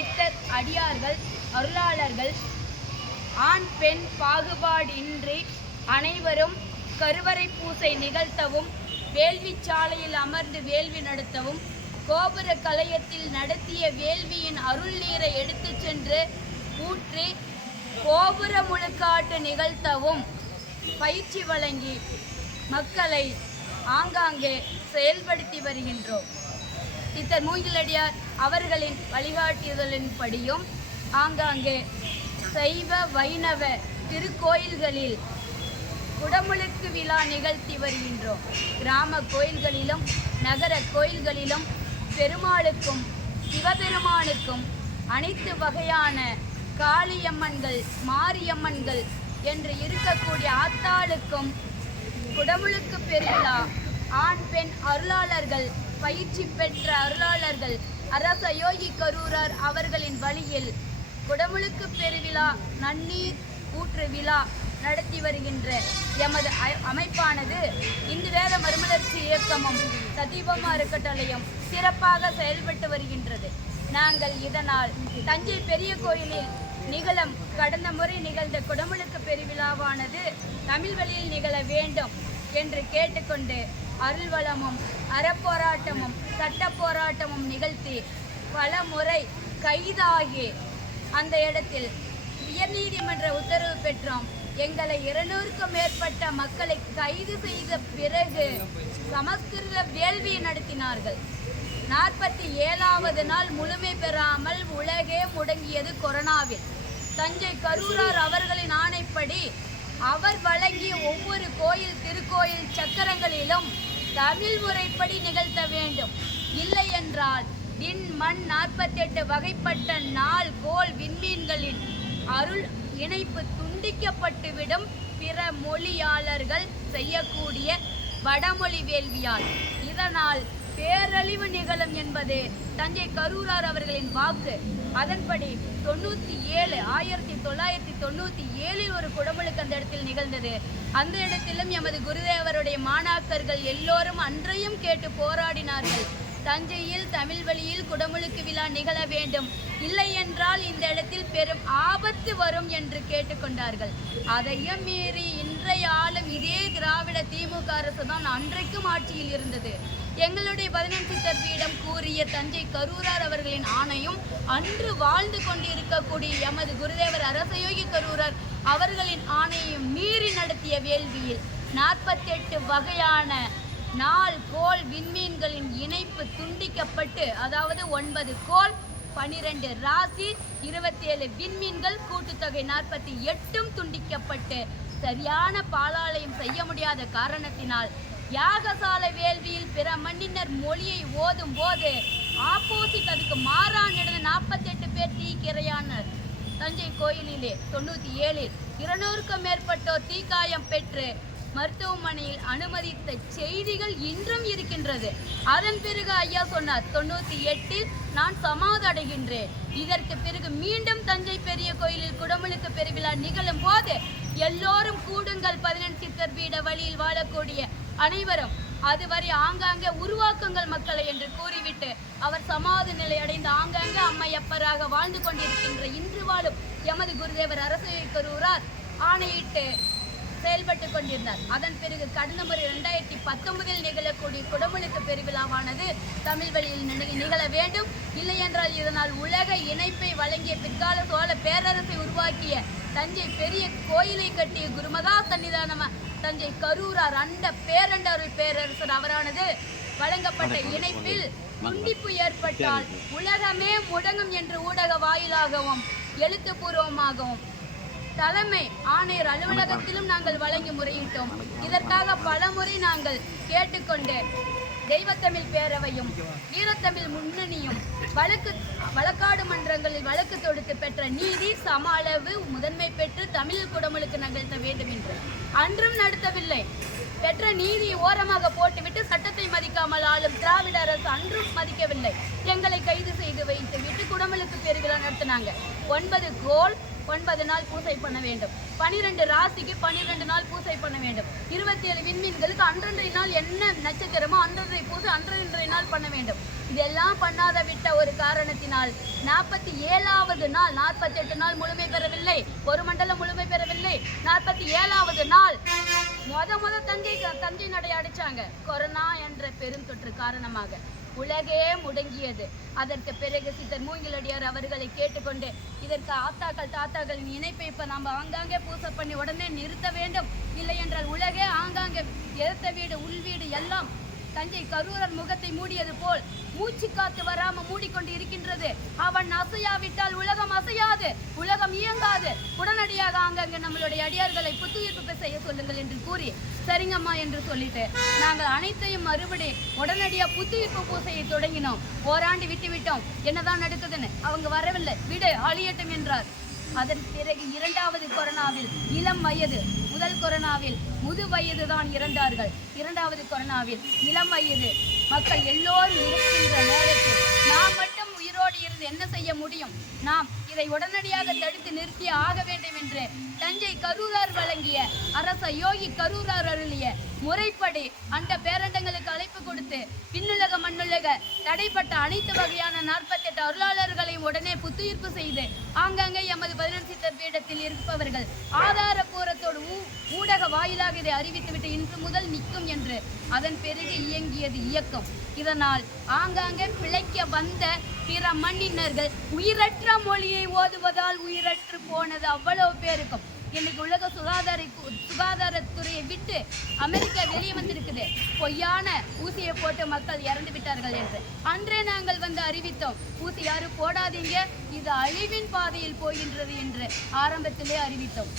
சித்தர் அடியார்கள் அருளாளர்கள் ஆண் பெண் பாகுபாடின்றி அனைவரும் கருவறை பூசை நிகழ்த்தவும் வேள்வி சாலையில் அமர்ந்து வேள்வி நடத்தவும் கோபுர கலையத்தில் நடத்திய வேள்வியின் அருள் நீரை எடுத்துச் சென்று ஊற்றி கோபுர முழுக்காட்டு நிகழ்த்தவும். பயிற்சி வழங்கி மக்களை ஆங்காங்கே செயல்படுத்தி வருகின்றோம். சித்தர் மூங்கிலடியார் அவர்களின் வழிகாட்டுதலின்படியும் ஆங்காங்கே சைவ வைணவ திருக்கோயில்களில் குடமுழுக்கு விழா நிகழ்த்தி வருகின்றோம். கிராம கோயில்களிலும் நகர கோயில்களிலும் பெருமாளுக்கும் சிவபெருமானுக்கும் அனைத்து வகையான காளியம்மன்கள் மாரியம்மன்கள் என்று இருக்கக்கூடிய ஆத்தாளுக்கும் குடமுழுக்கு பெருவிழா ஆண் பெண் அருளாளர்கள் பயிற்சி பெற்ற அருளாளர்கள் அரச யோகி கரூரர் அவர்களின் வழியில் குடமுழுக்கு பெருவிழா நன்னீர் ஊற்று விழா நடத்தி வருகின்ற எமது அமைப்பானது இந்து வேத மறுமலர்ச்சி இயக்கமும் சதீபம் அறக்கட்டளையும் சிறப்பாக செயல்பட்டு வருகின்றது. நாங்கள் இதனால் தஞ்சை பெரிய கோயிலில் நிகழும் கடந்த முறை நிகழ்ந்த குடமுழுக்கு பெருவிழாவானது தமிழ் வழியில் நிகழ வேண்டும் என்று கேட்டுக்கொண்டு அருள்வளமும் அறப்போராட்டமும் சட்ட போராட்டமும் நிகழ்த்தி பல முறை கைதாகி அந்த இடத்தில் உயர்நீதிமன்ற உத்தரவு பெற்றோம். எங்களை இருநூறுக்கும் மேற்பட்ட மக்களை கைது செய்த பிறகு சமஸ்கிருத வேள்வி நடத்தினார்கள். நாற்பத்தி ஏழாவது நாள் முழுமை பெறாமல் உலகே முடங்கியது கொரோனாவில். தஞ்சை கரூரார் அவர்களின் ஆணைப்படி அவர் வழங்கிய ஒவ்வொரு கோயில் திருக்கோயில் சக்கரங்களிலும் தமிழ் முறைப்படி நிகழ்த்த வேண்டும். இல்லை என்றால் விண் மண் நாற்பத்தெட்டு வகைப்பட்ட நாள் கோல் விண்மீன்களின் அருள் இணைப்பு துண்டிக்கப்பட்டுவிடும் பிற மொழியாளர்கள் செய்யக்கூடிய வடமொழி வேள்வியால். இதனால் பேரழிவு நிகழும் என்பது தஞ்சை கரூரார் அவர்களின் வாக்கு. அதன்படி தொண்ணூத்தி ஏழு ஆயிரத்தி தொள்ளாயிரத்தி தொண்ணூத்தி ஏழில் ஒரு குடமுழுக்கு அந்த இடத்தில் நிகழ்ந்தது. அந்த இடத்திலும் எமது குருதேவருடைய மாணாக்கர்கள் எல்லோரும் அன்றையும் கேட்டு போராடினார்கள். தஞ்சையில் தமிழ் வழியில் குடமுழுக்கு விழா நிகழ வேண்டும். இல்லை என்றால் இந்த இடத்தில் பெரும் ஆபத்து வரும் என்று கேட்டுக்கொண்டார்கள். அதையும் மீறி இன்றைய ஆளும் இதே திராவிட திமுக அரசு தான் அன்றைக்கும் ஆட்சியில் இருந்தது. எங்களுடைய பதினெண் சித்தர் பீடம் கூறிய தஞ்சை கரூரார் அவர்களின் ஆணையும் அன்று வாழ்ந்து கொண்டிருக்கக்கூடிய எமது குருதேவர் அரசயோகி கரூரார் அவர்களின் ஆணையையும் மீறி நடத்திய வேள்வியில் நாற்பத்தெட்டு வகையான நாள் கோல் விண்மீன்களின் இணைப்பு துண்டிக்கப்பட்டு அதாவது ஒன்பது கோல் பனிரெண்டு ராசி இருபத்தேழு விண்மீன்கள் கூட்டுத்தொகை நாற்பத்தி எட்டும் துண்டிக்கப்பட்டு சரியான பாலாலயம் செய்ய முடியாத காரணத்தினால் யாகசால வேள்வியில் பிற மண்ணினர் மொழியை ஓதும் போது ஆப்போசிட் அதுக்கு மாறான நடந்த நாற்பத்தெட்டு பேர் தீக்கிரையானர். தஞ்சை கோயிலிலே தொண்ணூற்றி ஏழில் இருநூறுக்கும் மேற்பட்டோர் தீக்காயம் பெற்று மருத்துவமனையில் அனுமதித்த செய்தி இன்றும் இருக்கின்றது. அதன் பிறகு ஐயா சொன்னார் தொண்ணூத்தி எட்டில் நான் சமாதி அடைகின்றேன். இதற்கு பிறகு மீண்டும் தஞ்சை பெரிய கோயிலில் குடமுழுக்கு பெருவிழா நிகழும் போது எல்லோரும் கூடுங்கள் பதினெண் சித்தர் பீட வழியில் வாழக்கூடிய அனைவரும். அதுவரை ஆங்காங்கே உருவாக்குங்கள் மக்களை என்று கூறிவிட்டு அவர் சமாதி நிலை அடைந்து ஆங்காங்கே அம்மையப்பராக வாழ்ந்து கொண்டிருக்கின்ற இன்று வாழும் எமது குருதேவர் அரசு கரூரார் ஆணையிட்டு செயல்பட்டு கொண்டிருந்தார். அதன் பிறகு கடந்த முறை இரண்டாயிரத்தி பத்தொன்பதில் நிகழக்கூடிய குடமுழுக்கு பெருவிழாவானது தமிழ் வழியில் நிக- நிகழ வேண்டும். இல்லை என்றால் இதனால் உலக இணைப்பை வழங்கிய பிற்கால சோழ பேரரசை உருவாக்கிய தஞ்சை பெரிய கோயிலை கட்டிய குருமகா சன்னிதானம தஞ்சை கரூரார் அண்ட பேரண்டருள் பேரரசர் அவரானது வழங்கப்பட்ட இணைப்பில் துண்டிப்பு ஏற்பட்டால் உலகமே முடங்கும் என்ற ஊடக வாயிலாகவும் எழுத்துப்பூர்வமாகவும் தலைமை ஆணையர் அலுவலகத்திலும் நாங்கள் வழங்கி முறையிட்டோம். இதற்காக பலமுறை நாங்கள் கேட்டுக்கொண்டு தெய்வத்தமிழ் பேரவையும் வீரத்தமிழ் முன்னணியும் வழக்கு வழக்காடு மன்றங்களில் வழக்கு தொடுத்து பெற்ற நீதி சம அளவு முதன்மை பெற்று தமிழ் குடமுழுக்கு நகழ்த்த வேண்டும் என்று அன்றும் நடத்தவில்லை. பெற்ற நீதியை ஓரமாக போட்டுவிட்டு சட்டத்தை மதிக்காமல் ஆளும் திராவிட அரசு அன்றும் மதிக்கவில்லை. எங்களை கைது செய்து வைத்து விட்டு குடமுழுக்கு பெருவிழா நடத்தினாங்க. ஒன்பது கோல் ஒன்பது நாள் பூசை பண்ண வேண்டும். பனிரெண்டு ராசிக்கு பனிரெண்டு நாள் பூசை பண்ண வேண்டும். இருபத்தி ஏழு விண்மீன்களுக்கு அன்றன்றை நாள் என்ன நட்சத்திரமோ அன்றன்றை பூசை அன்றன்றை நாள் பண்ண வேண்டும். இதெல்லாம் பண்ணாத விட்ட ஒரு காரணத்தினால் நாற்பத்தி ஏழாவது நாள் நாற்பத்தெட்டு நாள் முழுமை பெறவில்லை. ஒரு மண்டலம் முழுமை பெறவில்லை. நாற்பத்தி ஏழாவது நாள் முத முத தஞ்சை தஞ்சை நடை அடிச்சாங்க. கொரோனா என்ற பெருந்தொற்று காரணமாக. உலகே முடங்கியது. அதற்கு பிறகு சித்தர் மூங்கிலடியார் அவர்களை கேட்டுக்கொண்டு இதற்கு ஆத்தாக்கள் தாத்தாக்களின் இணைப்பை இப்ப நாம ஆங்காங்கே பூசை பண்ணி உடனே நிறுத்த வேண்டும். இல்லை என்றால் உலகே ஆங்காங்கே எதிர்த்த வீடு உள் வீடு எல்லாம் தஞ்சை கரூரர் முகத்தை மூடியது போல் மூச்சு காத்து வராம மூடிக்கொண்டு இருக்கின்றது. அவன் அசையாவிட்டால் உலகம் அசையாது. உலகம் இய சொல்லுங்க நம்மளுடைய அடியார்களை புத்துயிர்ப்பு செய்ய சொல்லுங்கள் என்று கூறி சரிங்கம்மா என்று சொல்லிட்டு நாங்கள் அனைத்தையும் மறுபடி உடனடியாக புத்துயிர்ப்பு பூசையை தொடங்கினோம். ஓராண்டு விட்டு விட்டோம் என்னதான் நடக்குதுன்னு அவங்க வரவில்லை. விடு அழியட்டும் என்றார். அதன் பிறகு இரண்டாவது கொரோனாவில் இளம் வயது முதல் கொரோனாவில் முது வயது தான் இறந்தார்கள். இரண்டாவது கொரோனாவில் இளம் வயது மக்கள் எல்லோரும் இருக்கின்ற நேரத்தில் என்ன செய்ய முடியும்? நாம் இதை உடனடியாக தடுத்து நிறுத்தி ஆக வேண்டும் என்று தஞ்சை கரூரார் வழங்கிய அரச யோகி கரூரார் அருளிய முறைப்படி அந்த பேரண்டங்களுக்கு அழைப்பு கொடுத்து விண்ணுலக மண்ணுலக தடைப்பட்ட அனைத்து வகையான நாற்பத்தெட்டு அருளாளர்களையும் உடனே புத்துயிர்ப்பு செய்து ஆங்காங்கே எமது பதினெட்டு சித்தர் பீடத்தில் இருப்பவர்கள் ஆதாரபூரத்தோடு ஊ- ஊடக வாயிலாக இதை அறிவித்துவிட்டு இன்று முதல் நிற்கும் என்று அதன் பிறகு இயங்கியது இயக்கம். இதனால் ஆங்காங்கே பிழைக்க வந்த பிற மண்ணினர்கள் உயிரற்ற மொழியை ஓதுவதால் உயிரற்று போனது அவ்வளவு பேருக்கும். இன்னைக்கு உலக சுகாதார சுகாதாரத்துறையை விட்டு அமெரிக்கா வெளியே வந்திருக்குது. பொய்யான ஊசியை போட்டு மக்கள் இறந்து விட்டார்கள் என்று. அன்றே நாங்கள் வந்து அறிவித்தோம். ஊசி யாரும் போடாதீங்க. இது அழிவின் பாதையில் போகின்றது என்று ஆரம்பத்திலே அறிவித்தோம்.